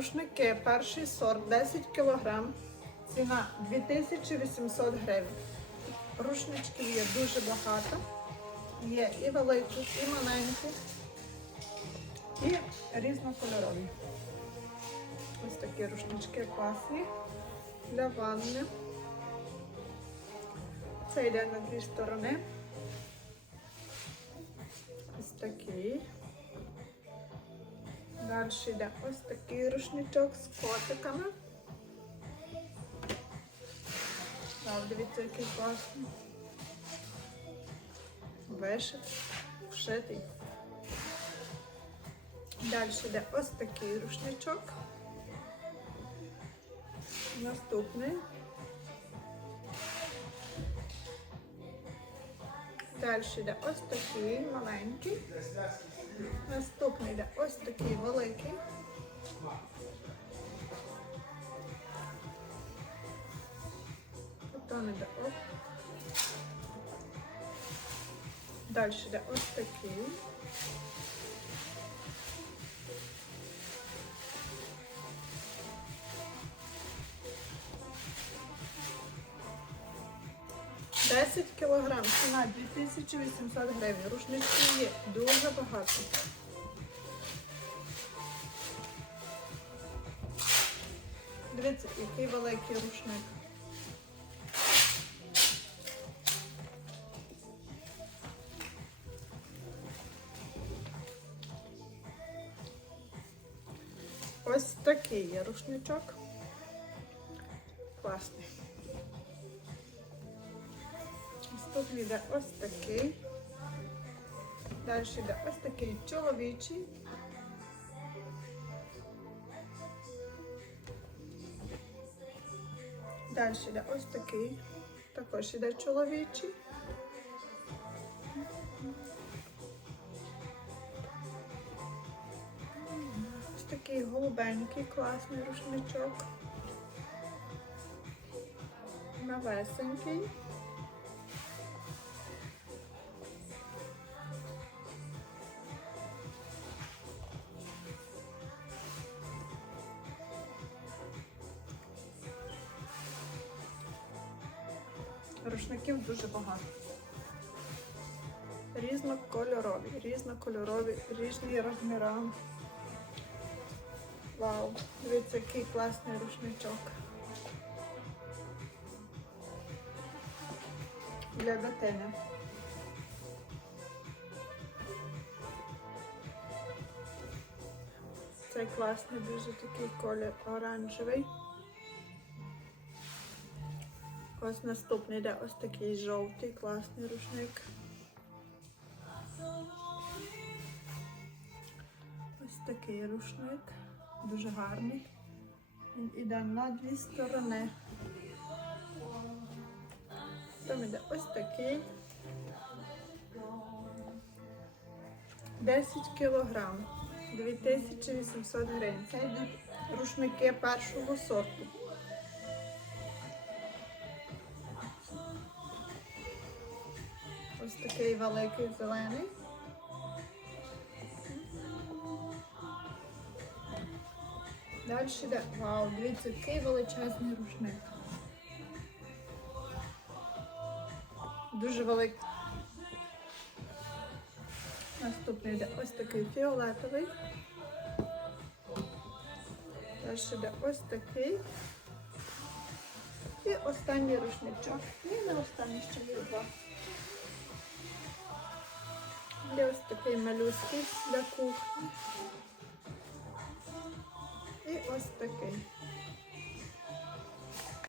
Рушники, перший сорт, 10 кг. Ціна 2800 гривень. Рушничків є дуже багато. Є і великі, і маленькі, і різнокольорові. Ось такі рушнички класні для ванни. Це йде на дві сторони. Ось такий. Далі йде ось такий рушничок з котиками. Так, дивіться, який класний. Вишит, вшитий. Далі йде ось такий рушничок. Наступний. Далі йде ось такий маленький. Йде ось такий великий. Потім йде оп. Далі йде ось такий. Десять кілограм, ціна 2800 гривень. Рушничків є дуже багато. Дивіться, який великий рушник. Ось такий є рушничок. Класний. Наступний йде ось такий. Далі йде ось такий чоловічий. Далі йде ось такий. Також йде чоловічий. Ось такий голубенький, класний рушничок. Навесенький. Рушників дуже багато. Різнокольорові, різнокольорові, різні розміри. Вау, дивіться, який класний рушничок. Для дитини. Цей класний, дуже такий колір оранжевий. Ось наступний йде ось такий жовтий, класний рушник. Ось такий рушник, дуже гарний. Він іде на дві сторони. Там іде ось такий. 10 кілограм, 2800 гривень. Це йдуть рушники першого сорту. Ось такий великий зелений. Далі йде. Вау, дивіться, який величезний рушник. Дуже великий. Наступний йде ось такий фіолетовий. Далі йде ось такий. І останній рушничок. Ні, не останній ще є два. Є ось такий малюський для кухні. І ось такий.